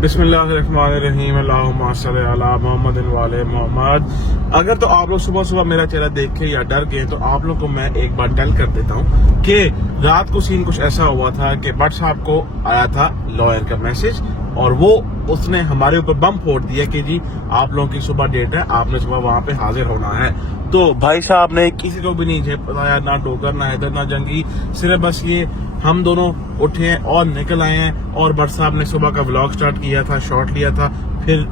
बिस्मिल्लाहिर्रहमानिर्रहीम अल्लाहुम्मा सल्ली अला मुहम्मद वाले मोहम्मद। अगर तो आप लोग सुबह सुबह मेरा चेहरा देख के या डर गए तो आप लोग को मैं एक बार टेल कर देता हूँ कि रात को सीन कुछ ऐसा हुआ था कि भट्ट साहब को आया था लॉयर का मैसेज और वो उसने हमारे ऊपर बम फोड़ दिया कि जी आप लोगों की सुबह डेट है, आपने सुबह वहां पे हाजिर होना है। तो भाई साहब ने किसी को भी नहीं बताया, ना डोगर ना हैदर ना जंगी, सिर्फ बस ये हम दोनों उठे हैं और निकल आए हैं। और भट्ट साहब ने सुबह का व्लॉग स्टार्ट किया था, शॉट लिया था, फिर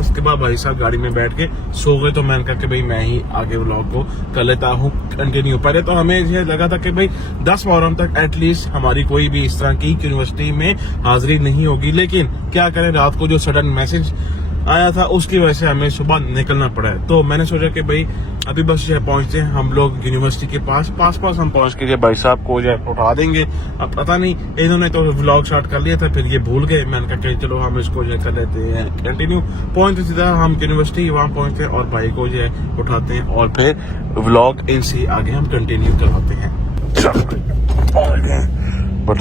उसके बाद भाई साहब गाड़ी में बैठ के सो गए। तो मैंने कहा कि भाई मैं ही आगे व्लॉग को कर लेता हूँ कंटिन्यू। पहले तो हमें ये लगा था कि भाई 10 मुहर्रम तक एटलीस्ट हमारी कोई भी इस तरह की यूनिवर्सिटी में हाजिरी नहीं होगी, लेकिन क्या करें रात को जो सडन मैसेज आया था उसकी वजह से हमें सुबह निकलना पड़ा है। तो मैंने सोचा कि भाई अभी बस जो है पहुंचते हैं हम लोग यूनिवर्सिटी के पास हम पहुंच के जो भाई साहब को जो है उठा देंगे। अब पता नहीं इन्होंने तो व्लॉग स्टार्ट कर लिया था, फिर ये भूल गए। मैंने कहा कि चलो हम इसको जो है कर लेते हैं कंटिन्यू। पहुंचते सीधा हम यूनिवर्सिटी वहां पहुंचते हैं और भाई को जो है उठाते हैं और फिर व्लॉग इनसे आगे हम कंटिन्यू करवाते हैं। भट्ट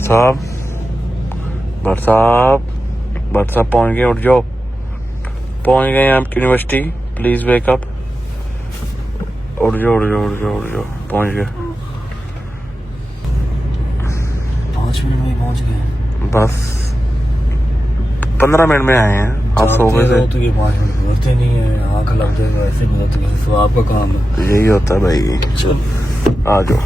साहब पहुंच गए, उठ जाओ, पहुंच गए हम यूनिवर्सिटी। प्लीज वेकअप, उठ जाओ पहुंच गए। 5 मिनट में पहुंच गए, बस 15 मिनट में आए हैं। आप सो गए थे तो ये 5 मिनट गुजरते नहीं है, आंख लग जाएगा ऐसे गुजरते हैं। तो आपका काम है, यही होता है भाई। चल आ जाओ।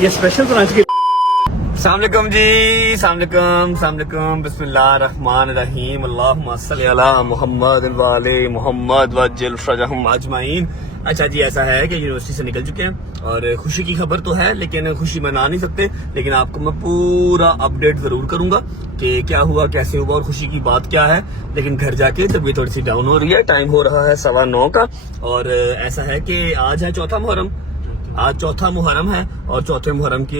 ये स्पेशल ब्रांच की। अस्सलामुअलैकुम जी, अस्सलामुअलैकुम, बिस्मिल्लाहिर्रहमानिर्रहीम, अल्लाहुम्मा सल्ली अला मुहम्मद वाले मोहम्मद वज्जिल फरजहम अजमाइन। अच्छा जी, ऐसा है कि यूनिवर्सिटी से निकल चुके हैं और खुशी की खबर तो है, लेकिन खुशी मना नहीं सकते। लेकिन आपको मैं पूरा अपडेट जरूर करूंगा कि क्या हुआ, कैसे हुआ और खुशी की बात क्या है। लेकिन घर जाके तबीयत थोड़ी सी डाउन हो रही है। टाइम हो रहा है 9:15 का और ऐसा है कि आज है चौथा मुहर्रम। आज चौथा मुहर्रम है और चौथे मुहर्रम के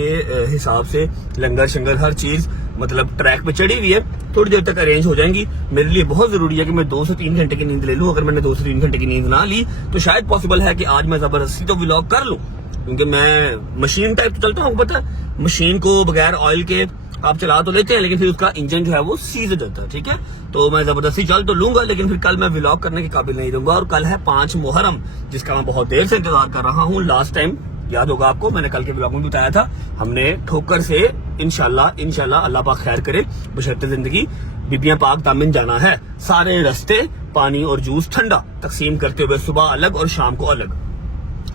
हिसाब से लंगर शंगर हर चीज मतलब ट्रैक पे चढ़ी हुई है, थोड़ी देर तक अरेंज हो जाएंगी। मेरे लिए बहुत जरूरी है कि मैं 2 से 3 घंटे की नींद ले लूं। अगर मैंने 2 से 3 घंटे की नींद ना ली तो शायद पॉसिबल है कि आज मैं जबरदस्ती तो व्लॉग कर लूं, क्योंकि मैं मशीन टाइप चलता हूँ। पता है मशीन को बगैर ऑयल के आप चला तो लेते हैं, लेकिन फिर उसका इंजन जो है वो सीज हो जाता है, ठीक है। तो मैं जबरदस्ती चल तो लूंगा, लेकिन फिर कल मैं व्लॉग करने के काबिल नहीं रहूंगा। और कल है 5 मुहर्रम, जिसका मैं बहुत देर से इंतजार कर रहा हूँ। लास्ट टाइम याद होगा आपको, मैंने कल के व्लॉग में बताया था, हमने ठोकर से इंशाल्लाह अल्लाह पाक खैर करे बशर्ते जिंदगी बीबियां पाक दामिन जाना है। सारे रास्ते पानी और जूस ठंडा तकसीम करते हुए, सुबह अलग और शाम को अलग,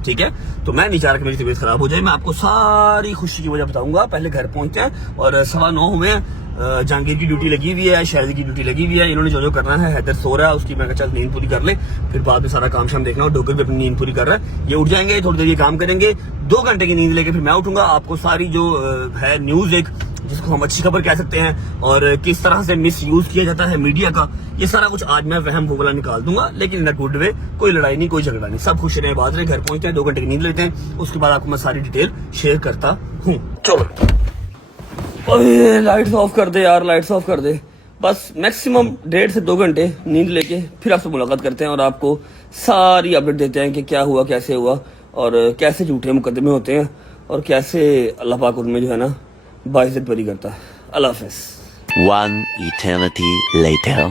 ठीक है। तो मैं नहीं चाह रहा कि मेरी तबीयत खराब हो जाए। मैं आपको सारी खुशी की वजह बताऊंगा। पहले घर पहुंचे हैं और 9:15 हुए हैं। जहांगीर की ड्यूटी लगी हुई है, शाहिद की ड्यूटी लगी हुई है। इन्होंने जो करना है, हैदर सो रहा है, उसकी मैं चल नींद पूरी कर ले, फिर बाद में सारा काम शाम देखना। और डोगर भी अपनी नींद पूरी कर रहा है। ये उठ जाएंगे, थोड़ी देर ये काम करेंगे, 2 घंटे की नींद लेके फिर मैं उठूंगा। आपको सारी जो है न्यूज, एक जिसको हम अच्छी खबर कह सकते हैं और किस तरह से मिस यूज किया जाता है मीडिया का, ये सारा कुछ आज मैं वहम वो वाला निकाल दूंगा, लेकिन इन अ गुड वे। कोई लड़ाई नहीं, कोई झगड़ा नहीं, सब खुश रहे, बात रहे। घर पहुंचते हैं, 2 घंटे की नींद लेते हैं, उसके बाद आपको मैं सारी डिटेल शेयर करता हूँ। चलो लाइट्स ऑफ कर दे यार, लाइट्स ऑफ कर दे। बस मैक्सिमम 1.5 से 2 घंटे नींद लेके फिर आपसे मुलाकात करते हैं और आपको सारी अपडेट देते हैं कि क्या हुआ, कैसे हुआ और कैसे झूठे मुकदमे होते हैं और कैसे अल्लाह पाक उनमें जो है ना बाइज्जत बरी करता है। अल्लाह हाफ़िज़। One eternity later.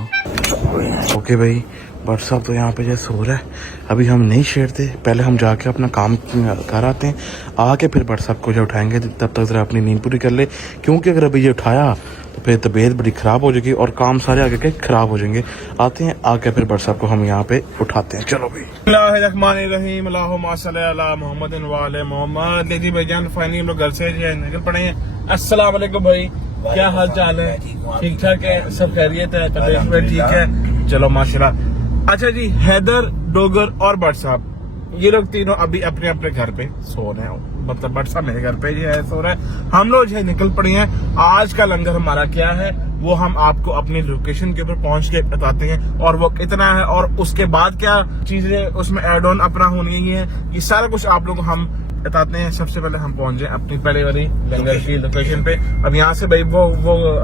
ओके भाई, बट साहब तो यहाँ पे जैसे हो रहा है, अभी हम नहीं छेड़ते, पहले हम जाके अपना काम कर आते हैं, आके फिर बट साहब को जो उठाएंगे, तब तक ज़रा अपनी नींद पूरी कर ले, क्योंकि अगर अभी ये उठाया तो फिर तबीयत बड़ी ख़राब हो जाएगी और काम सारे आगे के ख़राब हो जाएंगे। आते हैं, आके फिर बट साहब को हम यहाँ पे उठाते हैं। चलो भाई। बिस्मिल्लाहिर्रहमानिर्रहीम, अल्लाहुम्मा सल्ली अला मुहम्मदिन व आले मोहम्मद। जी भाईजान, फाइनली हम लोग घर से जो है निकल पड़े हैं। अस्सलाम वालेकुम भाई, क्या हाल चाल है? ठीक ठाक है, सब खैरियत है, तबीयत में ठीक है? चलो माशाल्लाह। अच्छा जी, हैदर, डोगर और बट साहब, ये लोग तीनों अभी अपने अपने घर पे सो रहे हैं, मतलब बट साहब मेरे घर पे जो है सो रहा है। हम लोग जो है निकल पड़े हैं। आज का लंगर हमारा क्या है वो हम आपको अपनी लोकेशन के ऊपर पहुंच के बताते हैं, और वो कितना है और उसके बाद क्या चीजें उसमें एड ऑन अपना होनी है, ये सारा कुछ आप लोग हम बताते हैं। सबसे पहले हम पहुंच जाए अपनी पहले वाली लंगर की लोकेशन पे। अब यहाँ से भाई वो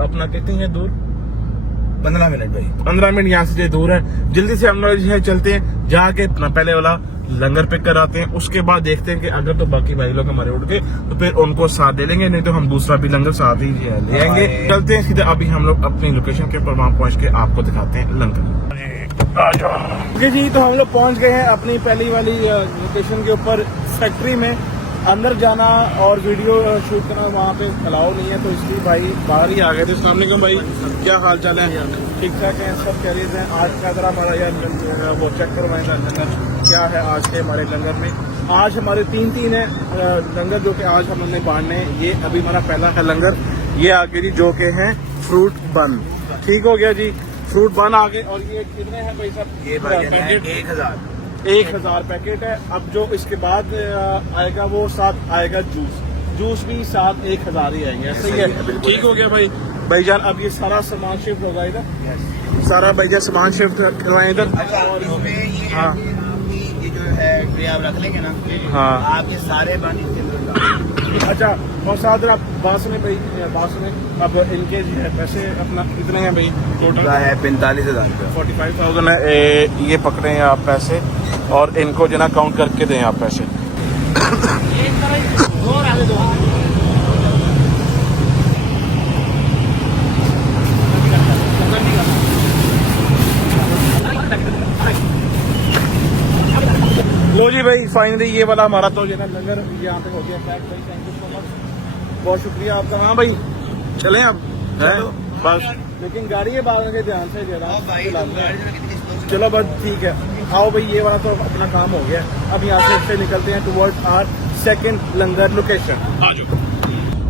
अपना कितनी है दूर? 15 मिनट भाई, 15 मिनट यहाँ से जो दूर है। जल्दी से हम लोग जो है चलते हैं, जाके अपना पहले वाला लंगर पिक कराते हैं। उसके बाद देखते हैं कि अगर तो बाकी भाई लोग हमारे उठ गए तो फिर उनको साथ दे लेंगे, नहीं तो हम दूसरा भी लंगर साथ ही ले आएंगे। चलते हैं सीधे, अभी हम लोग अपनी लोकेशन के ऊपर वहां पहुंच के आपको दिखाते हैं लंगर। ओके जी, तो हम लोग पहुंच गए हैं अपनी पहली वाली लोकेशन के ऊपर, फैक्ट्री में। अंदर जाना और वीडियो शूट करना वहाँ पे अलाउ नहीं है, तो इसलिए भाई बाहर ही आ गए थे। अस्सलाम वालेकुम भाई, क्या हाल चाल है? ठीक ठाक है, सब कह रहे हैं। आज का जरा हमारा यार वो चेक करवाएं लंगर क्या है आज के हमारे लंगर में। आज हमारे तीन है लंगर जो कि आज हमने बांटने हैं। ये अभी हमारा पहला है लंगर, ये आगे जी जो के हैं फ्रूट बन। ठीक हो गया जी, फ्रूट बन आ गए। और ये कितने हैं भाई साहब? ये पैकेट 1000 पैकेट है। अब जो इसके बाद आएगा वो साथ आएगा जूस भी साथ 1000 ही आएंगे, ऐसे ही है। ठीक हो गया भाई। भाईजान अब ये सारा सामान शिफ्ट होगा इधर, सारा भाईजान सामान शिफ्ट करवाएं इधर। और हाँ, ये जो है ट्रे आप रख लेंगे ना, हाँ। आप ये सारे बन इसके अंदर डाल। अच्छा, और साथ आप बात सुने भाई, बात सुने, अब इनके जो है पैसे अपना कितने हैं भाई? टोटल है 45,000 का, 45,000 है। ये पकड़े हैं आप पैसे और इनको जो ना काउंट करके दें आप पैसे। लो जी भाई, फाइनली ये वाला हमारा तो जो है ना लंगर यहाँ पे हो गया पैक भाई। थैंक यू सो मच, बहुत शुक्रिया आपका। हाँ भाई, चलें अब है बस, लेकिन गाड़ी है बाहर के ध्यान से जरा। चलो बस ठीक है, आओ भाई, ये वाला तो अपना काम हो गया। अब यहाँ से निकलते हैं towards our second longer location.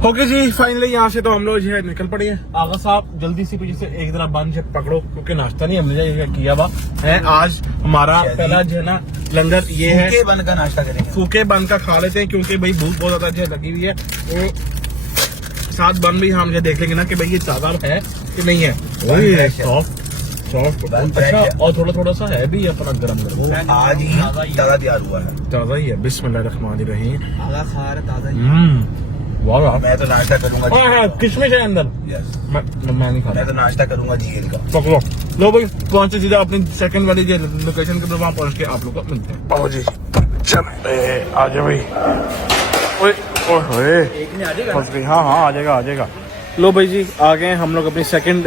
Okay जी, फाइनली यहाँ से तो हम लोग जो है निकल पड़े हैं। आगा साहब जल्दी से पीछे से एक तरह बन से पकड़ो, क्योंकि नाश्ता नहीं हमने किया हुआ है। आज हमारा पहला जो है ना लंगर ये है, फूके बन का नाश्ता करेंगे। फूके बन का खा लेते हैं, क्योंकि भाई भूख बहुत ज्यादा जो लगी हुई है। तो साथ बन भी हम देख लेंगे ना कि भाई ये ताजा है कि नहीं है। सॉफ्ट अच्छा, और थोड़ा थोड़ा सा है भी अपना गरम गरम, आज ही ताजा तैयार हुआ है, ताजा ही है। बिस्मिल्लाहिर्रहमानिर्रहीम। वाह, मैं तो नाश्ता करूंगा। किशमिश है अंदर। यस, मैं नहीं खाता। मैं तो नाश्ता करूंगा झील का। पकड़ो, लो भाई, पहुंचे सीधा अपनी सेकंड वाली जो लोकेशन के वहां पहुंच के आप लोग को मिलते हैं। पाओ जी, चल आ जाओ भाई। ओए फंस गई। हाँ आ जाएगा। लो भाई जी, आ गए हम लोग अपनी सेकंड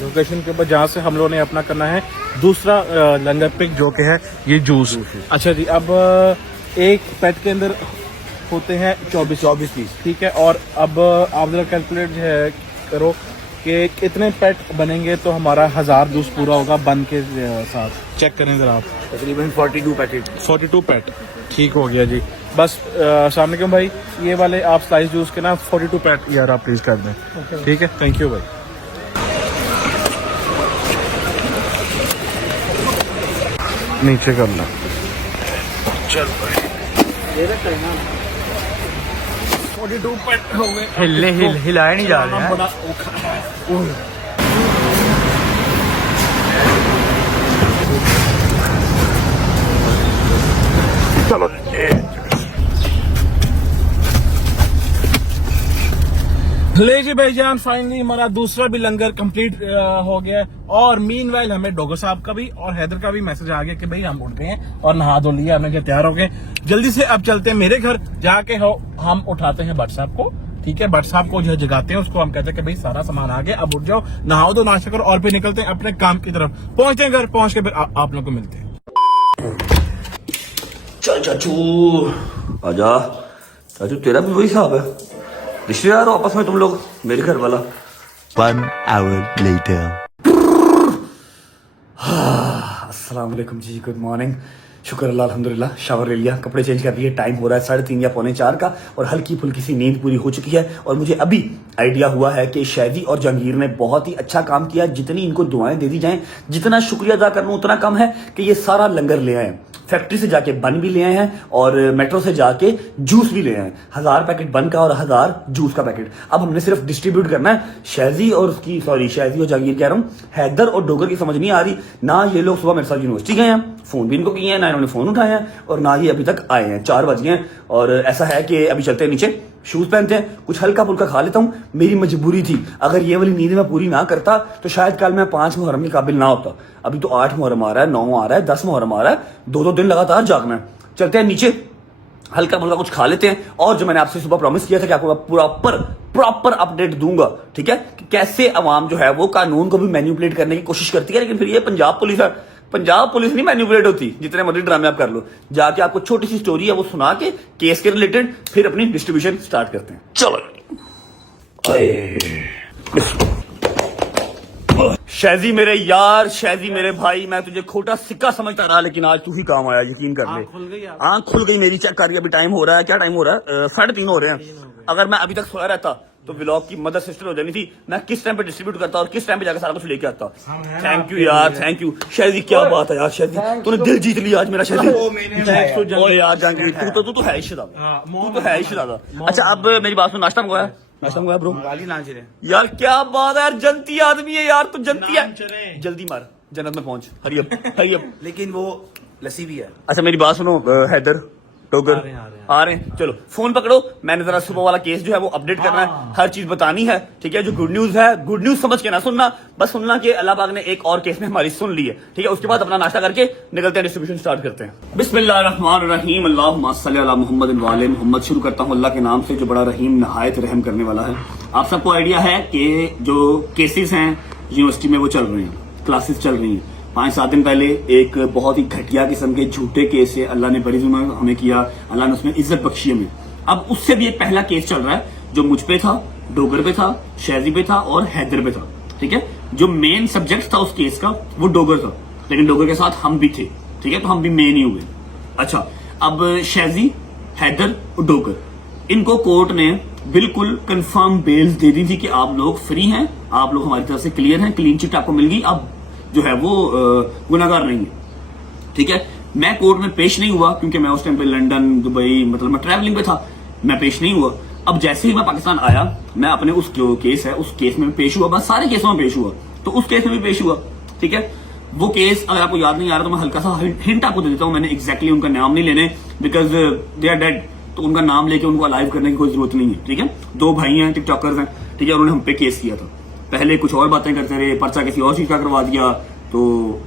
लोकेशन के ऊपर, जहाँ से हम लोगों ने अपना करना है दूसरा लंगर पिक जो कि है ये जूस। अच्छा जी, अब एक पेट के अंदर होते हैं 24 पीस, ठीक है। और अब आप जरा कैलकुलेट जो है करो कि कितने पेट बनेंगे तो हमारा 1000 जूस पूरा होगा बन के साथ। चेक करें जरा आप, तकरीबन 42 पैकेट। 42 पेट, ठीक हो गया जी। बस अस्सलाम वालेकुम भाई, ये वाले आप स्लाइस जूस के ना 42 पेट यार आप प्लीज कर दें। ठीक है, थैंक यू भाई। नीचे करना, चल भाई। 42 पेट हो गए। हिलाया नहीं जा रहा है। बड़ा औखा है। चलो ले जी भाईजान, फाइनली हमारा दूसरा भी लंगर कंप्लीट हो गया है। और मीनवाइल हमें डोगर साहब का भी और हैदर का भी मैसेज आ गया कि भाई हम उठ गए हैं और नहा धो लिया, हमने तैयार हो गए। जल्दी से अब चलते हैं मेरे घर, जाके हम उठाते हैं भट्ट साहब को। ठीक है, भट्ट साहब को जो जगाते हैं, उसको हम कहते हैं कि भाई सारा सामान आ गया, अब उठ जाओ, नहाओ दो, नाश्ता करो और फिर निकलते हैं अपने काम की तरफ। पहुंचते हैं घर, पहुंच के फिर आप लोग को मिलते हैं। चल चाचू आजा। चाचू तेरा भी वही हिसाब है, रिश्तेदार हो आपस में तुम लोग, मेरे घर वाला। 1 hour later. अस्सलाम वालेकुम जी, गुड मॉर्निंग। शुक्र अल्लाह अल्हम्दुलिल्लाह, शावर ले लिया, कपड़े चेंज कर लिए, टाइम हो रहा है 3:30 या 3:45 का और हल्की फुल्की सी नींद पूरी हो चुकी है। और मुझे अभी आइडिया हुआ है कि शैदी और जहांगीर ने बहुत ही अच्छा काम किया। जितनी इनको दुआएं दे दी जाएं, जितना शुक्रिया अदा करूं उतना कम है कि ये सारा लंगर ले आए। फैक्ट्री से जाके बन भी ले आए हैं और मेट्रो से जाके जूस भी ले आए हैं। 1000 पैकेट बन का और 1000 जूस का पैकेट। अब हमने सिर्फ डिस्ट्रीब्यूट करना है। शैजी और जहांगीर कह रहा हूँ, हैदर और डोगर की समझ नहीं आ रही ना। ये लोग सुबह मेरे साथ यूनिवर्सिटी गए हैं, फोन भी इनको किए हैं, ना इन्होंने फोन उठाए हैं और ना ही अभी तक आए हैं। 4 बज गए हैं और ऐसा है कि अभी चलते हैं नीचे, शूज पहनते हैं, कुछ हल्का फुल्का खा लेता हूँ। मेरी मजबूरी थी, अगर ये वाली नींद मैं पूरी ना करता तो शायद कल मैं 5 मुहर्रम के काबिल ना होता। अभी तो 8 मुहर्रम आ रहा है, 9 आ रहा है, 10 मुहर्रम आ रहा है, 2-2 दिन लगातार जागना है। चलते हैं नीचे, हल्का फुल्का कुछ खा लेते हैं और जो मैंने आपसे सुबह प्रॉमिस किया था कि आपको प्रॉपर अपडेट दूंगा, ठीक है, कि कैसे अवाम जो है वो कानून को भी मैनिपुलेट करने की कोशिश करती है। लेकिन फिर ये पंजाब पुलिस है, पंजाब पुलिस नहीं मैनिपुलेट होती। जितने मर्जी ड्रामे आप कर लो, जाके आपको छोटी सी स्टोरी है वो सुना के केस के रिलेटेड फिर अपनी डिस्ट्रीब्यूशन स्टार्ट करते हैं। चलो शैजी मेरे यार, शैजी मेरे भाई, मैं तुझे खोटा सिक्का समझता रहा लेकिन आज तू ही काम आया, यकीन कर ले। आंख खुल गई मेरी, चेक कर रही। अभी टाइम हो रहा है, क्या टाइम हो रहा है? 3:30 हो रहे हैं। अगर मैं अभी तक सोया रहता तो व्लॉग की मदर सिस्टर हो जानी थी। मैं किस टाइम पे डिस्ट्रीब्यूट करता और किस टाइम पे जाकर सारा कुछ लेके आता। थैंक यू यार, थैंक यू शैजी, क्या बात है यार शैजी, तूने दिल जीत लिया आज मेरा शैजी। ओ यार जहांगीर, तू तो है इश्क़दादा, तू तो है इश्क़दादा। अच्छा अब मेरी बात सुन, नाश्ता मंगवाया? नाश्ता मंगवाया ब्रो? गाली ना चले यार, क्या बात है यार, जनती आदमी है यार तू, जनती है। जल्दी मार, जन्नत में पहुंच, हरी अप। लेकिन वो लस्सी भी है। अच्छा मेरी बात सुनो, हैदर टोगर आ रहे हैं, चलो फोन पकड़ो। मैंने जरा सुबह वाला केस जो है वो अपडेट करना है, हर चीज बतानी है, ठीक है। जो गुड न्यूज है, गुड न्यूज समझ के ना सुनना, बस सुनना कि अल्लाह पाक ने एक और केस में हमारी सुन ली है, ठीक है। उसके बाद अपना नाश्ता करके निकलते हैं, डिस्ट्रीब्यूशन स्टार्ट करते हैं। बिस्मिल्लाहिर्रहमानिर्रहीम, अल्लाहुम्मा सल्ली अला मुहम्मद व आले मुहम्मद। शुरू करता हूँ अल्लाह के नाम से जो बड़ा रहीम नहायत रहम करने वाला है। आप सबको आइडिया है कि जो केसेस हैं यूनिवर्सिटी में वो चल रहे हैं, क्लासेस चल रही हैं। 5-7 दिन पहले एक बहुत ही घटिया किस्म के झूठे केस से अल्लाह ने बरी हमें किया, अल्लाह ने उसमें इज्जत बख्शी हमें। अब उससे भी एक पहला केस चल रहा है जो मुझ पे था, डोगर पे था, शैजी पे था और हैदर पे था, ठीक है। जो मेन सब्जेक्ट था उस केस का वो डोगर था, लेकिन डोगर के साथ हम भी थे, ठीक है, तो हम भी मेन ही हुए। अच्छा अब शैजी, हैदर और डोगर, इनको कोर्ट ने बिल्कुल कंफर्म बेल दे दी थी कि आप लोग फ्री हैं, आप लोग हमारी तरफ से क्लियर हैं, क्लीन चिट आपको मिल गई, अब जो है वो गुनाहगार नहीं है, ठीक है। मैं कोर्ट में पेश नहीं हुआ क्योंकि मैं उस टाइम पे लंदन, दुबई, मतलब मैं ट्रैवलिंग पे था, मैं पेश नहीं हुआ। अब जैसे ही मैं पाकिस्तान आया, मैं अपने उस जो केस है उस केस में पेश हुआ, बस सारे केसों में पेश हुआ, तो उस केस में भी पेश हुआ, ठीक है। वो केस अगर आपको याद नहीं आ रहा तो मैं हल्का सा हिंट आपको दे देता हूं। मैंने एग्जैक्टली उनका नाम नहीं लेने, बिकॉज दे आर डेड, तो उनका नाम लेके उनको अलाइव करने की कोई जरूरत नहीं है, ठीक है। 2 भाई हैं, टिकटॉकर्स हैं, ठीक है, उन्होंने हम पे केस किया था। पहले कुछ और बातें करते रहे, पर्चा किसी और चीज का करवा दिया, तो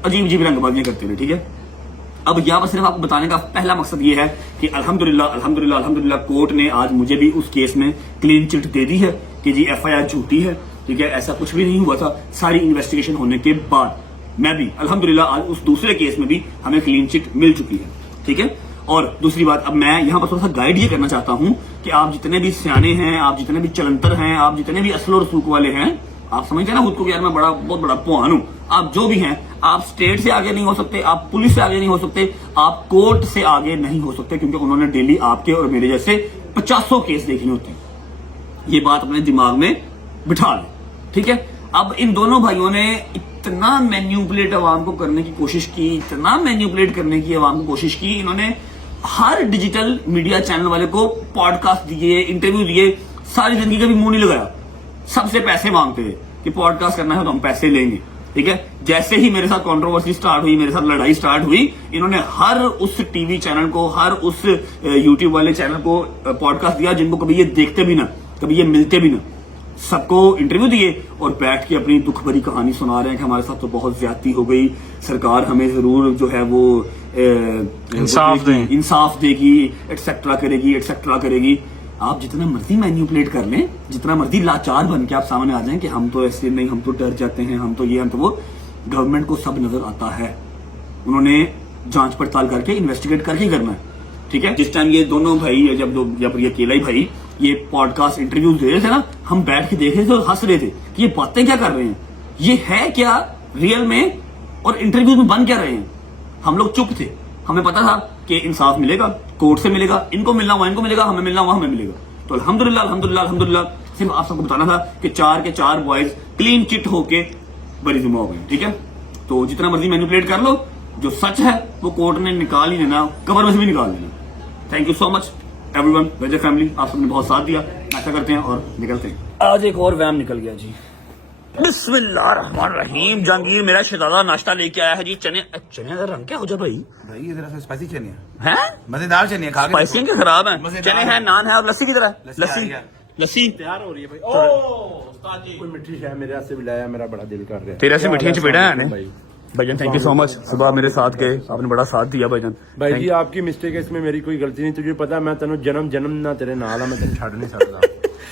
अजीब रंगबाजियां करते रहे, ठीक है। अब यहाँ पर सिर्फ आपको बताने का पहला मकसद ये है कि अल्हम्दुलिल्लाह कोर्ट ने आज मुझे भी उस केस में क्लीन चिट दे दी है कि जी FIR झूठी है, ठीक है, ऐसा कुछ भी नहीं हुआ था। सारी इन्वेस्टिगेशन होने के बाद मैं भी अल्हम्दुलिल्लाह आज उस दूसरे केस में भी हमें क्लीन चिट मिल चुकी है, ठीक है। और दूसरी बात, अब मैं यहाँ पर थोड़ा सा गाइड ये करना चाहता हूँ कि आप जितने भी सियाने हैं, आप जितने भी चलंतर हैं, आप जितने भी असलो रसूख वाले हैं, आप समझते हैं ना खुद को कि यार मैं बहुत बड़ा पुआन हूं, आप जो भी हैं, आप स्टेट से आगे नहीं हो सकते, आप पुलिस से आगे नहीं हो सकते, आप कोर्ट से आगे नहीं हो सकते, क्योंकि उन्होंने डेली आपके और मेरे जैसे 50 केस देखने होते हैं। ये बात अपने दिमाग में बिठा लें, ठीक है। अब इन दोनों भाइयों ने इतना मैन्युपुलेट अवाम को करने की कोशिश की, इतना मैन्युपुलेट करने की अवाम को कोशिश की, इन्होंने हर डिजिटल मीडिया चैनल वाले को पॉडकास्ट दिए, इंटरव्यू दिए, सारी जिंदगी का भी मुंह नहीं लगाया, सबसे पैसे मांगते थे कि पॉडकास्ट करना है तो हम पैसे लेंगे, ठीक है। जैसे ही मेरे साथ कंट्रोवर्सी स्टार्ट हुई, मेरे साथ लड़ाई स्टार्ट हुई, इन्होंने हर उस टीवी चैनल को, हर उस यूट्यूब वाले चैनल को पॉडकास्ट दिया जिनको कभी ये देखते भी ना, कभी ये मिलते भी ना, सबको इंटरव्यू दिए और बैठ के अपनी दुख भरी कहानी सुना रहे हैं कि हमारे साथ तो बहुत ज्यादती हो गई, सरकार हमें जरूर जो है वो इंसाफ देगी, एटसेट्रा करेगी। आप जितना मर्जी मैन्युपुलेट कर लें, जितना मर्जी लाचार बन के आप सामने आ जाएं कि हम तो ऐसे नहीं, हम तो डर जाते हैं, हम तो ये, हम तो वो, गवर्नमेंट को सब नजर आता है। उन्होंने जांच पड़ताल करके इन्वेस्टिगेट करके ही करना है, ठीक है। जिस टाइम ये दोनों भाई, जब ये केलाई भाई ये पॉडकास्ट इंटरव्यू दे रहे थे ना, हम बैठ के देख रहे थे और हंस रहे थे कि ये बातें क्या कर रहे हैं, ये है क्या रियल में और इंटरव्यू में बन क्या रहे हैं। हम लोग चुप थे, हमें पता था कि इंसाफ मिलेगा, कोर्ट से मिलेगा, इनको मिलना हुआ इनको मिलेगा, हमें मिलना हुआ हमें मिलेगा। तो अल्हम्दुलिल्लाह सिर्फ आप सबको बताना था कि 4 के 4 बॉयज क्लीन चिट होके बरी जुमा हो गए, ठीक है। तो जितना मर्जी मैनिपुलेट कर लो, जो सच है वो कोर्ट ने निकाल ही देना, कबर में से भी निकाल देना। Thank you so much everyone, वेजर फैमिली, आप सबने बहुत साथ दिया। ऐसा करते हैं और निकलते हैं। आज एक और वैम निकल गया जी। बिस्मिल्लाहिर्रहमानिर्रहीम। जहांगीर मेरा शहजादा नाश्ता लेके आया है जी। चने का रंग क्या हो जाए भाई? भाई ये जरा स्पाइसी चने हैं, मजेदार चने खा के स्पाइसी क्या खराब है? चने हैं, नान है और लस्सी की तरह। लस्सी तैयार हो रही है भाई। कोई मिठी है मेरे से भी लाया, मेरा बड़ा दिल कर रहा है। तेरे से मिठियां चपेड़ा है ने भाईजान। थैंक यू सो मच, सुबह मेरे साथ गए, आपने बड़ा साथ दिया भाईजान। भाई जी आपकी मिस्टेक है, इसमें मेरी कोई गलती नहीं। तुझे पता है मैं तेन जन्म ना तेरे नाल मैं तेन छड़ नहीं सकता।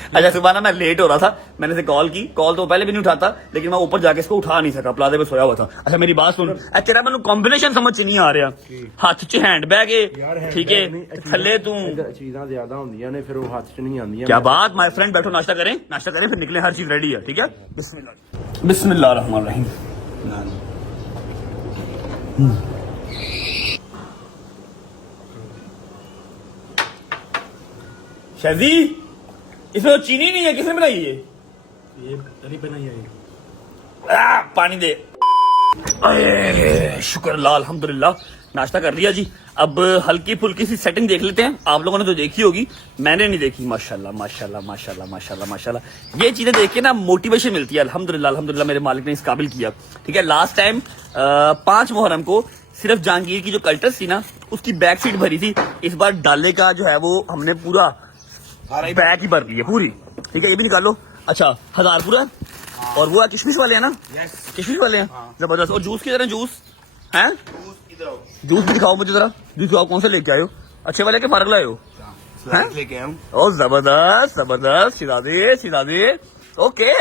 अच्छा सुबह ना मैं लेट हो रहा था, मैंने से कॉल की, कॉल तो पहले भी नहीं उठाता, लेकिन मैं ऊपर जाके इसको उठा नहीं सका, प्लाजे पे सोया हुआ था। अच्छा मेरी बात सुन, तेरा मैंने कॉम्बिनेशन समझ च नहीं आ रहा। हाथ च हैंड बैग है, ठीक है, थल्ले तू चीज़ां ज्यादा होंदियां ने, फिर वो हाथ च नहीं आंदियां। क्या बात माय फ्रेंड, बैठो नाश्ता करें फिर निकले, हर चीज रेडी है, ठीक है। बिस्मिल्लाहिर्रहमानिर्रहीम। शाजी इसमें तो चीनी नहीं है, किसने बनाई ये तरी बनाई है। पानी दे। शुक्र अल्लाह, अल्हम्दुलिल्लाह नाश्ता कर लिया जी। अब हल्की फुल्की सी सेटिंग देख लेते हैं। आप लोगों ने तो देखी होगी, मैंने नहीं देखी। माशाल्लाह माशाल्लाह माशाल्लाह माशाल्लाह माशाल्लाह, ये चीजें देख के ना मोटिवेशन मिलती है। अल्हम्दुलिल्लाह अल्हम्दुलिल्लाह मेरे मालिक ने इस काबिल किया, ठीक है। लास्ट टाइम 5 मुहर्रम को सिर्फ जहांगीर की जो कल्टस थी ना, उसकी बैक सीट भरी थी। इस बार डाले का जो है वो हमने पूरा बैग ही भर ली है पूरी, ठीक है। ये भी निकालो। अच्छा 1000 पूरा, और वो किशमिश वाले हैं ना? किशमिश वाले हैं, जबरदस्त। और जूस किधर है? जूस है, जूस भी दिखाओ मुझे जरा। जूस दिखाओ, कौन से लेके आए हो? अच्छे वाले के फारग लाए हो? ओ जबरदस्त जबरदस्त, शिरादे ओके,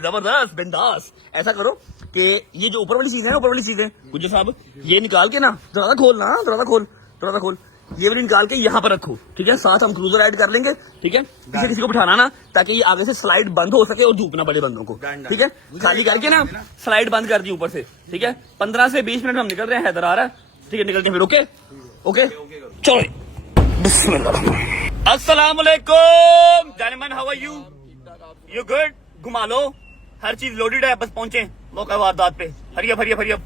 जबरदस्त बिंदास। ऐसा करो कि ये जो ऊपर वाली चीज है ना, ऊपर वाली चीजें गुज्जर साहब, ये निकाल के ना थोड़ा खोल, ये वाली निकाल के यहाँ पर रखो, ठीक है। साथ हम क्रूजर ऐड कर लेंगे, ठीक है। किसी को बिठाना ना, ताकि ये आगे से स्लाइड बंद हो सके और धूप ना पड़े बंदों को, ठीक है। खाली करके ना स्लाइड बंद कर दी ऊपर से, ठीक है। 15 से 20 मिनट हम निकल रहे हैं, हैदर आ रहा है, ठीक है। निकलते हैं फिर, ओके चलो। बिस्मिल्लाह। अस्सलाम वालेकुम जानेमन, हाउ आर यू गुड? घुमा लो, हर चीज लोडेड है, बस पहुंचे मौका वारदात पे। हरियब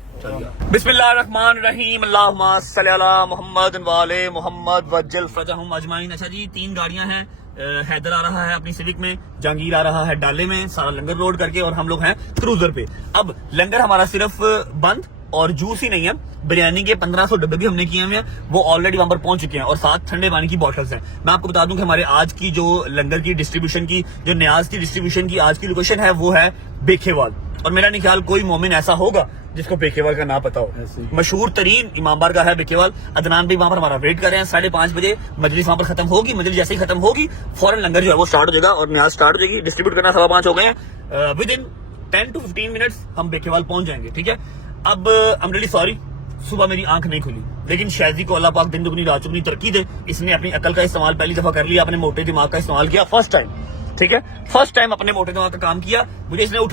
बिस्मिल्लाहिर्रहमानिर्रहीम, अल्लाहुम्मा सल्ली अला मुहम्मद वाले मुहम्मद वज्जल फरजहुम अजमाइन। अच्छा जी, 3 गाड़ियां हैं। हैदर आ रहा है अपनी सिविक में, जहांगीर आ रहा है डाले में, सारा लंगर लोड करके, और हम लोग हैं क्रूजर पे। अब लंगर हमारा सिर्फ बंद और जूस ही नहीं है, बिरयानी के 1500 डब्बे भी हमने किए हुए हैं, वो ऑलरेडी वहां पर पहुंच चुके हैं, और साथ ठंडे पानी की बॉटल्स हैं। मैं आपको बता दूं कि हमारे आज की जो लंगर की डिस्ट्रीब्यूशन की, जो न्याज की डिस्ट्रीब्यूशन की आज की लोकेशन है, वो है बेखेवाल। और मेरा नहीं ख्याल कोई मोमिन ऐसा होगा जिसको बेखेवाल का ना पता हो। मशहूर तरीन इमामबार का है बेखेवाल। अदनान भी वहां पर हमारा वेट कर रहे हैं। 5:30 बजे मजलिस वहां पर खत्म होगी। मजलिस जैसे ही खत्म होगी, फौरन लंगर जो है वो स्टार्ट हो जाएगा और न्याज स्टार्ट हो जाएगी। डिस्ट्रीब्यूट करना 5:15 हो गए हैं। विद इन 10 to 15 मिनट्स हम बेखेवाल पहुंच जाएंगे, ठीक है। अब आई एम रियली सॉरी, सुबह मेरी आंख नहीं खुली, लेकिन शायद को अल्लाह पाक दिन दुगनी रात चुगनी तरक्की दे। इसने अपनी अकल का इस्तेमाल पहली दफा कर लिया, अपने मोटे दिमाग का इस्तेमाल किया, फर्स्ट टाइम, ठीक है। फर्स्ट टाइम अपने मोटे दिमाग का काम किया। मुझे इसने भी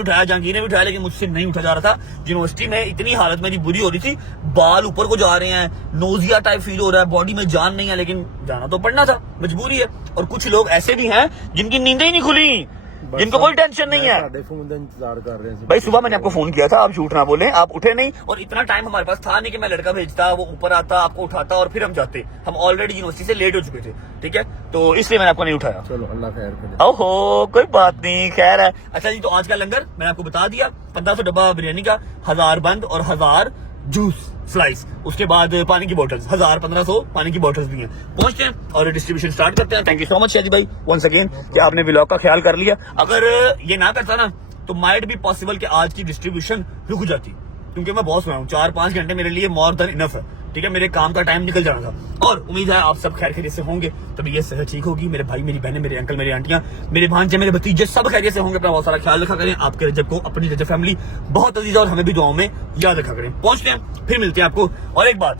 उठाया, जहांगीर ने भी उठाया, लेकिन मुझसे नहीं उठा जा रहा था। यूनिवर्सिटी में इतनी हालत मेरी बुरी हो रही थी, बाल ऊपर को जा रहे हैं, नोजिया टाइप फील हो रहा है, बॉडी में जान नहीं है, लेकिन जाना तो पड़ना था, मजबूरी है। और कुछ लोग ऐसे भी हैं जिनकी नींदें ही नहीं खुली, जिनको कोई टेंशन नहीं है। फोन का इंतजार कर रहे हैं भाई सुबह मैंने आपको फोन किया था, आप झूठ ना बोले, आप उठे नहीं, और इतना टाइम हमारे पास था नहीं कि मैं लड़का भेजता, वो ऊपर आता, आपको उठाता और फिर हम जाते। हम ऑलरेडी यूनिवर्सिटी से लेट हो चुके थे, ठीक है, तो इसलिए मैंने आपको नहीं उठाया। चलो अल्लाह खैर करे। ओहो कोई बात नहीं, खैर है। अच्छा जी, तो आज का लंगर मैंने आपको बता दिया, 1500 डब्बा बिरयानी का, 1000 बंद और 1000 जूस, स्लाइस, उसके बाद पानी की बोतल्स 1000-1500 पानी की बोतल्स भी हैं। पहुंचते हैं और डिस्ट्रीब्यूशन स्टार्ट करते हैं। Thank you so much Shaji भाई वंस अगेन कि आपने व्लॉग का ख्याल कर लिया। अगर ये ना करता ना तो माइट भी पॉसिबल कि आज की डिस्ट्रीब्यूशन रुक जाती, क्योंकि मैं बहुत सुना हूँ 4-5 घंटे मेरे लिए मोर देन इनफ है। ठीक है, मेरे काम का टाइम निकल जाना था और उम्मीद है आप सब खैर खैरियत से होंगे, तबीयत सेहत ठीक होगी। मेरे भाई, मेरी बहनें, मेरे अंकल, मेरी आंटियां, मेरे भांजे, मेरे भतीजे सब खैरियत से होंगे। अपना बहुत सारा ख्याल रखा करें। आपके रजब को, अपनी रजब फैमिली बहुत अजीज है और हमें भी दुआओं में याद रखा करें। पहुंचते हैं, फिर मिलते हैं आपको। और एक बात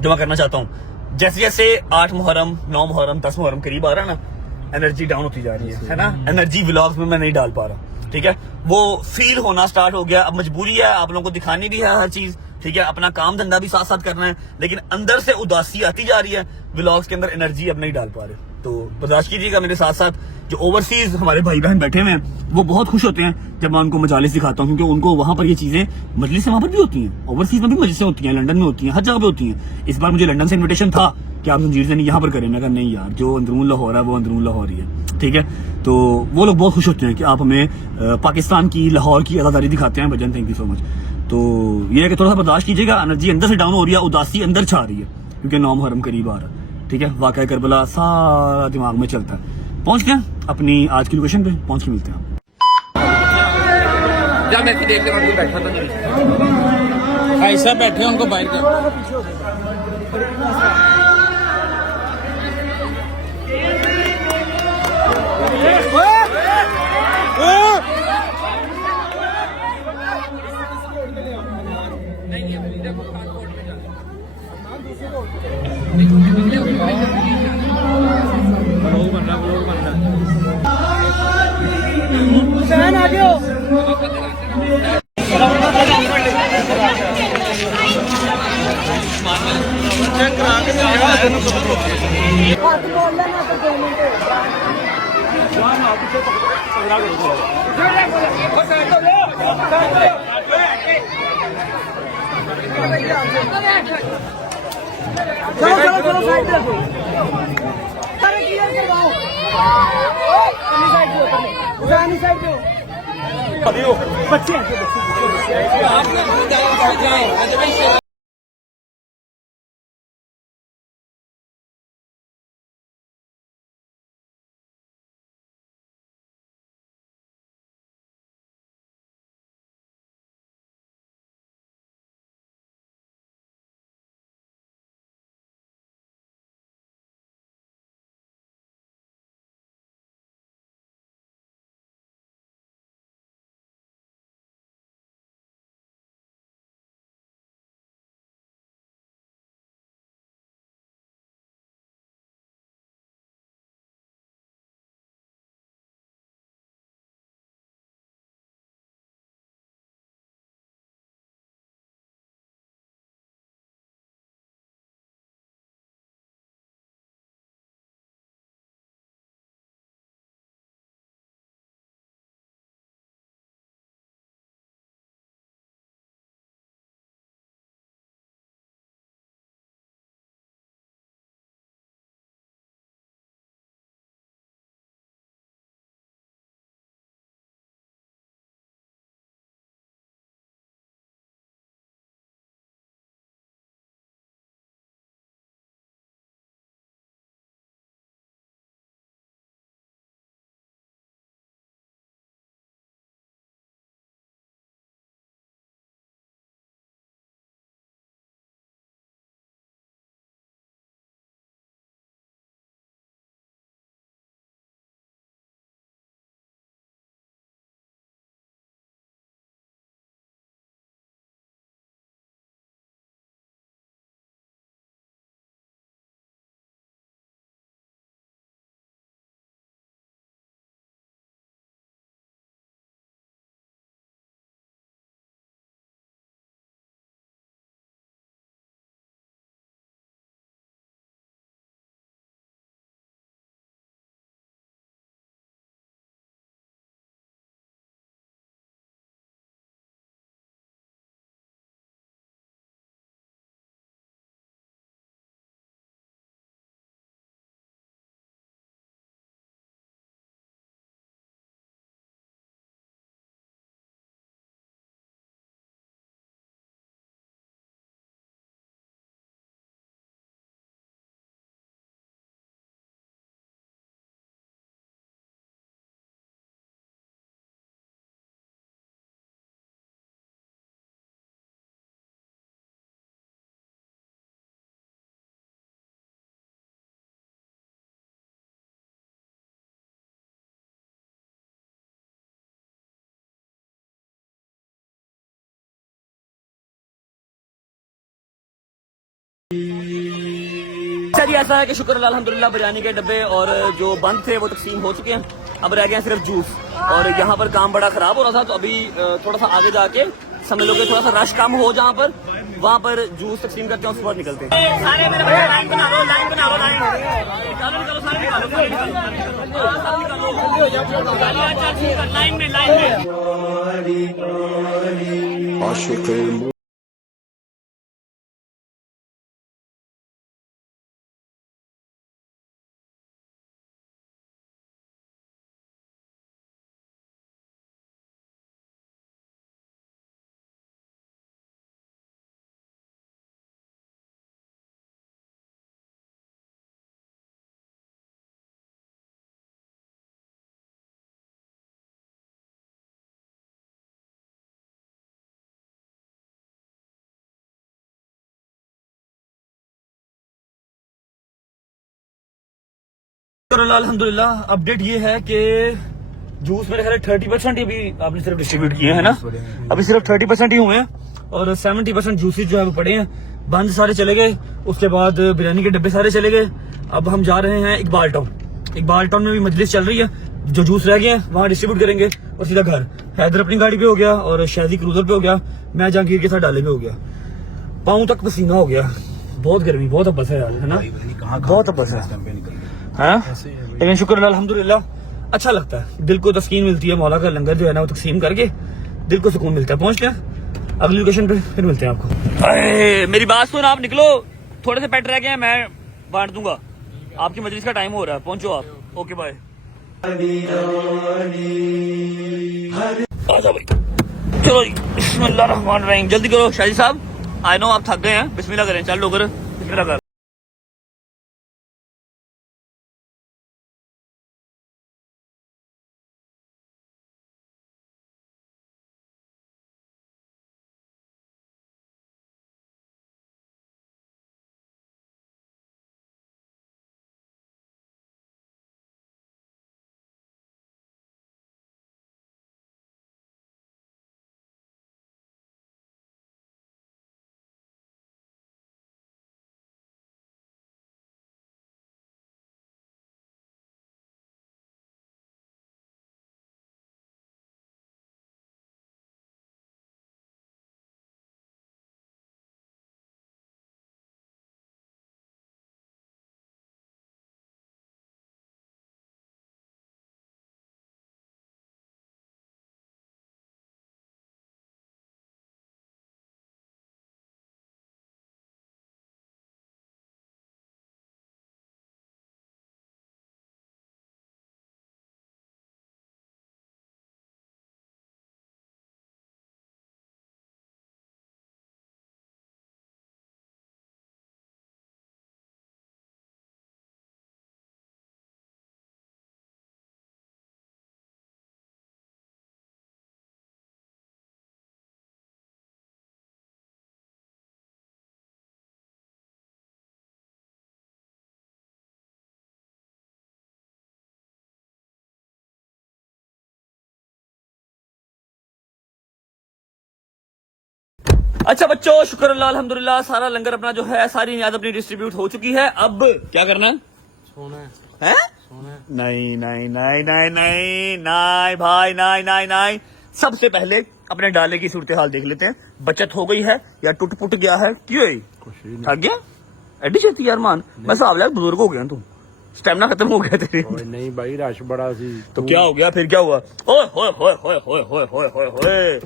जो मैं करना चाहता हूँ, जैसे जैसे 8 मुहर्रम, 9 मुहर्रम, 10 मुहर्रम करीब आ रहा है ना, एनर्जी डाउन होती जा रही है ना। एनर्जी व्लॉग्स में मैं नहीं डाल पा रहा, ठीक है, वो फील होना स्टार्ट हो गया। अब मजबूरी है, आप लोगों को दिखानी भी है हर चीज, ठीक है, अपना काम धंधा भी साथ साथ करना है, लेकिन अंदर से उदासी आती जा रही है। व्लॉग्स के अंदर एनर्जी अब नहीं डाल पा रहे, तो बर्दाश्त कीजिएगा। मेरे साथ साथ जो ओवरसीज हमारे भाई बहन बैठे हुए हैं वो बहुत खुश होते हैं जब मैं उनको मजालिस दिखाता हूँ, क्योंकि उनको वहां पर ये चीजें मजलिस वहां पर भी होती हैं, ओवरसीज में भी मजलिसें होती हैं, लंदन में होती हैं, हर जगह पे होती हैं। इस बार मुझे लंदन से इन्विटेशन था कि आप जंजीर नहीं यहाँ पर करें। मैं कहा नहीं यार, जो अंदरून लाहौर है वो अंदरून लाहौर ही है, ठीक है। तो वो लोग बहुत खुश होते हैं कि आप हमें पाकिस्तान की, लाहौर की अदादारी दिखाते हैं। भजन थैंक यू सो मच। तो ये है कि थोड़ा सा बर्दाश्त कीजिएगा, एनर्जी अंदर से डाउन हो रही है, उदासी अंदर छा रही है, क्योंकि 9 मुहर्रम करीब आ रहा है, ठीक है। वाक़या करबला सारा दिमाग में चलता है। पहुंच गए अपनी आज की लोकेशन पे, पहुंच के मिलते हैं। जब मैं देख के उनको बैठा था, ऐसा बैठे उनको बाहर कर चलो साइड देखो, अरे क्लियर करवाओ, साइड दो, बच्चे हैं। अच्छा जी, ऐसा है कि शुक्र अल्लाह अल्हम्दुलिल्लाह बिरयानी के डब्बे और जो बंद थे वो तकसीम हो चुके हैं। अब रह गए हैं सिर्फ जूस। और यहाँ पर काम बड़ा खराब हो रहा था, तो अभी थोड़ा सा आगे जाके समझ लो कि थोड़ा सा रश कम हो जहाँ पर, वहाँ पर जूस तकसीम करते हैं, उसके बाद निकलते हैं। सारे मेरे बच्चे लाइन बना लो, लाइन बना लो, लाइन निकालो, सारे निकालो, सारे निकालो, लाइन में, लाइन में। अल्हम्दुलिल्लाह अपडेट ये है कि जूस मेरे ख्याल 30% ही अभी आपने सिर्फ डिस्ट्रीब्यूट किए हैं ना, अभी सिर्फ 30% ही हुए हैं और 70% जूसेस जो है वो पड़े हैं। बंद सारे चले गए, उसके बाद बिरयानी के डब्बे सारे चले गए। अब हम जा रहे हैं इकबाल टाउन। इकबाल टाउन में भी मजलिस चल रही है, जो जूस रह गए हैं वहाँ डिस्ट्रीब्यूट करेंगे और सीधा घर। हैदर अपनी गाड़ी पे हो गया और शादी क्रूजर पे हो गया, मैं जहांगीर के साथ डाले पे हो गया। पाँव तक पसीना हो गया, बहुत गर्मी, बहुत अब्बस है यार, है ना, बहुत अब्बस है। हाँ, लेकिन शुक्र अल्हम्दुलिल्लाह अच्छा लगता है, दिल को तस्कीन मिलती है। मौला का लंगर जो है ना वो तकसीम करके दिल को सुकून मिलता है। पहुंच गया, अगली लोकेशन पे फिर मिलते हैं आपको। अरे मेरी बात सुन, आप निकलो, थोड़े से पेट रह गए हैं, मैं बांट दूंगा। आपकी मजलिस का टाइम हो रहा है, पहुंचो आप। Okay bye. आजा भाई, चलो जी, बिस्मिल्लाहिर्रहमानिर्रहीम। जल्दी करो शादी साहब, आई नो आप थक गए हैं, बिस्मिल्लाह करें। चल लो कर, बिस्मिल्लाह कर। अच्छा बच्चों, शुक्र अल्लाह अल्हम्दुलिल्लाह, सारा लंगर अपना जो है, सारी नियाज अपनी डिस्ट्रीब्यूट हो चुकी है। अब क्या करना है? सोना है? नहीं नहीं नहीं नहीं नहीं नहीं भाई, नहीं नहीं नहीं। सबसे पहले अपने डाले की सूरत हाल देख लेते हैं, बचत हो गई है या टूट पुट गया है? क्यों थक गया एडी छेती यार? मान मैं साहब यार, बुजुर्ग हो गया तू, स्टेमिना खत्म हो गया तेरे। नहीं भाई, रश बड़ा सी। तो क्या हो गया फिर? क्या हुआ? ओए होए होए होए होए होए होए होए होए,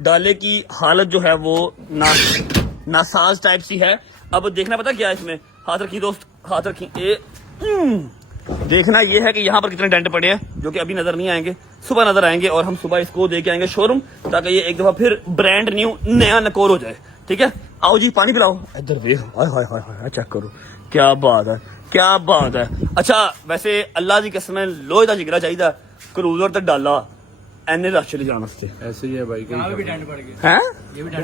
डाले की हालत जो है वो नासाज टाइप सी है। अब देखना पता क्या है इसमें, हाथ रखी दोस्त, हाथ रखी। देखना ये है कि यहाँ पर कितने डेंट पड़े हैं, जो कि अभी नजर नहीं आएंगे, सुबह नजर आएंगे और हम सुबह इसको दे के आएंगे शोरूम, ताकि ये एक दफा फिर ब्रांड न्यू नया नकोर हो जाए। ठीक है, आओ जी पानी पिलाओ। इधर देख, हाय हाय हाय हाय, चेक करो, क्या बात है, क्या बात है। अच्छा वैसे अल्लाह की कसम लोहे का जिगरा चाहिए, क्रूजर तक डाला एने रश चले जाने से। ऐसे ही है भाई, हैं ये भी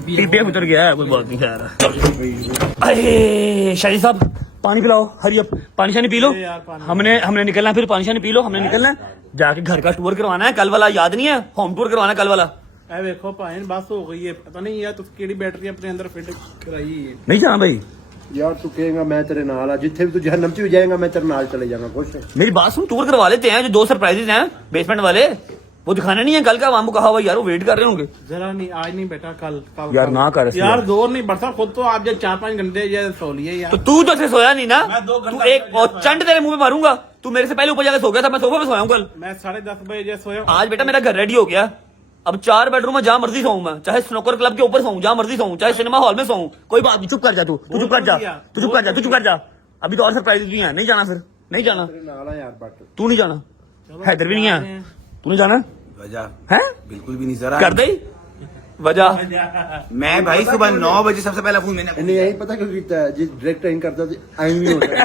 पीपीएफ उतर गया है, कोई बात नहीं। खैर, अरे शाही साहब पानी पिलाओ, हरी अप, पानी शानी पी लो। हमने निकलना है, फिर पानी शानी पी लो, हमने निकलना है, जाके घर का टूर करवाना है। कल वाला याद नहीं है, होम टूर करवाना है कल वाला। देखो भाई बस हो गई है, पता नहीं यार तो केड़ी बैटरी अपने अंदर फिट कराई है। नहीं जाना भाई, यार तू कहेगा मैं तेरे नाल आ जिथे भी तू जहन्नम च भी जाएगा मैं तेरे नाल चले जाऊंगा खुश है मेरी बात सुन, टूर करवा लेते हैं। जो 2 सरप्राइजेज हैं बेसमेंट वाले, वो दिखाने नहीं है। कल का वामू कहा हुआ यार, वो वेट कर रहे होंगे। जरा नहीं, आज नहीं बेटा, कल कल यार ना कर यार, जोर नहीं बढ़ता। खुद तो आप जब 4-5 घंटे ये सो लिए यार। तो तू तो ऐसे सोया नहीं ना। मैं 2 तू घंटा एक और चंड तेरे मुंह में मारूंगा। तू मेरे से पहले ऊपर जाकर सो गया था, मैं सोफे पे सोया हूं कल। मैं 10:30 बजे सोया। आज बेटा मेरा घर रेडी हो गया। अब 4 बेडरूम में जहां मर्जी सोऊं मैं, चाहे स्नोकर क्लब के ऊपर सोऊं, जहां मर्जी सोऊं, चाहे सिनेमा हॉल में सोऊं, कोई बात नहीं। चुप कर जा तू चुप कर जा, तू चुप कर जा, तू चुप कर जा। अभी तो और सरप्राइज भी है। नहीं जाना, फिर नहीं जाना। तेरे नाल आ यार बट तू नहीं जाना, हैदर भी नहीं है। तू नहीं जाना वजह है? बिल्कुल भी नहीं सर। कर दे वजह। मैं भाई सुबह 9 बजे सबसे पहला फोन मैंने इन्हें यही पता क्यों कीता है जी डायरेक्ट इन करता तो आई भी होता है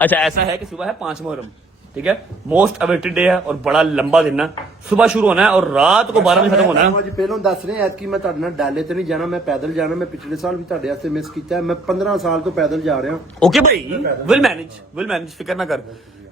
अच्छा ऐसा है कि सुबह है 5 मुहर्रम, ठीक है, मोस्ट अवेटेड डे है और बड़ा लंबा दिन है। सुबह शुरू होना है और रात को 12 बजे खत्म होना है। जी ਪਹਿਲੋਂ ਦੱਸ ਰਹੇ ਐਤਕੀ ਮੈਂ ਤੁਹਾਡੇ ਨਾਲ ਡਾਲੇ ਤੇ ਨਹੀਂ ਜਾਣਾ ਮੈਂ ਪੈਦਲ ਜਾਣਾ मैं पिछले साल भी ਤੁਹਾਡੇ ਵਾਸਤੇ ਮਿਸ ਕੀਤਾ है मैं 15 साल तो पैदल जा रहा हूं ओके भाई, विल मैनेज, फिक्र ना कर।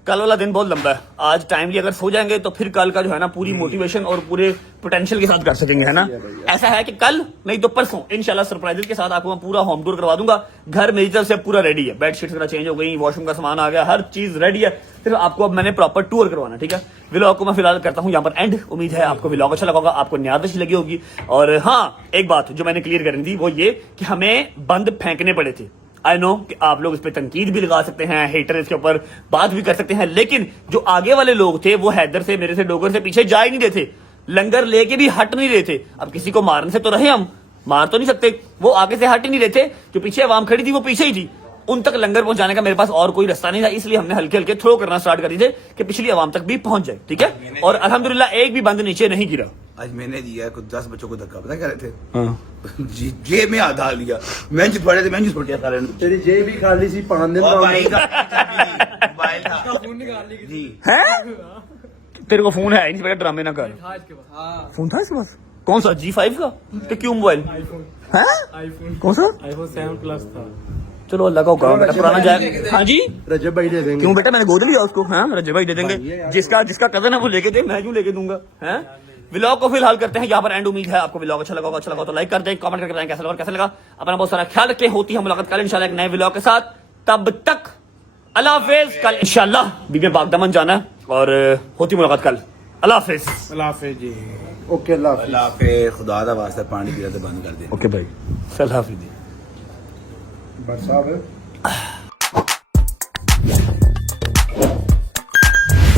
कल वाला दिन बहुत लंबा है। आज टाइमली अगर सो जाएंगे तो फिर कल का जो है ना पूरी मोटिवेशन और पूरे पोटेंशियल के साथ कर सकेंगे, है ना। ऐसा है कि कल नहीं तो परसों इंशाल्लाह सरप्राइजेस के साथ आपको मैं पूरा होम टूर करवा दूंगा। घर मेरी तरफ से पूरा रेडी है, बेडशीट वगैरह चेंज हो गई, वॉशरूम का सामान आ गया, हर चीज रेडी है। सिर्फ आपको अब मैंने प्रॉपर टूर करवाना, ठीक है। व्लॉग को मैं फिलहाल करता हूँ यहाँ पर एंड। उम्मीद है आपको व्लॉग अच्छा लगा होगा, आपको न्याद अच्छी लगी होगी। और हाँ, एक बात जो मैंने क्लियर करनी थी वो ये कि हमें बंद फेंकने पड़े थे। आई नो कि आप लोग इस पे तनकीद भी लगा सकते हैं, हेटर इसके ऊपर बात भी कर सकते हैं, लेकिन जो आगे वाले लोग थे वो हैदर से, मेरे से, डोगर से पीछे जा ही नहीं रहे थे। लंगर लेके भी हट नहीं रहे थे। अब किसी को मारने से तो रहे, हम मार तो नहीं सकते। वो आगे से हट ही नहीं रहे थे। जो पीछे अवाम खड़ी थी वो पीछे ही थी। उन तक लंगर पहुंचाने का मेरे पास और कोई रास्ता नहीं था, इसलिए हमने हल्के हल्के थ्रो करना स्टार्ट कर दिए थे कि पिछली अवाम तक भी पहुंच जाए, ठीक है। और अल्हम्दुलिल्लाह एक भी बंद नीचे नहीं गिरा। आज मैंने दिया है कुछ 10 बच्चों को धक्का, पता क्या रहे थे जेब में आधा लिया, मैं जो पड़े थे मैं जो छोटे सारे तेरी जेब भी खाली सी 5 दिन मोबाइल का मोबाइल था जी है तेरे को फोन है ही नहीं बेटा, ड्रामे ना कर। फोन था इसके पास? कौन सा? G5 का? तो क्यों मोबाइल है? कौन सा? iPhone 7 Plus था। चलो अल्लाह का हुक्म, बेटा पुराना जाए। हाँ जी, रजब भाई दे देंगे क्यों बेटा, मैंने गोद लिया उसको। हाँ, रज्जे भाई दे देंगे। जिसका कजन है वो लेके दे, मैं क्यों लेके दूंगा। हैं, व्लॉग को फिलहाल करते हैं यहाँ पर एंड। उम्मीद है आपको व्लॉग अच्छा लगा तो लाइक कर दें, कमेंट करके बताएं कैसा लगा। अपना बहुत सारा ख्याल रखें। होती है मुलाकात कल इंशाल्लाह एक नए व्लॉग के साथ। तब तक अल्लाह हाफिज। कल इंशाल्लाह बीबी बागदामन जाना है और होती मुलाकात कल। अल्लाह हाफिज। अल्लाह हाफिज जी। ओके अल्लाह हाफिज। अल्लाह पे खुदा दा वास्ता पानी पीना तो बंद कर दे। ओके भाई, अल्लाह हाफिज। बट साहब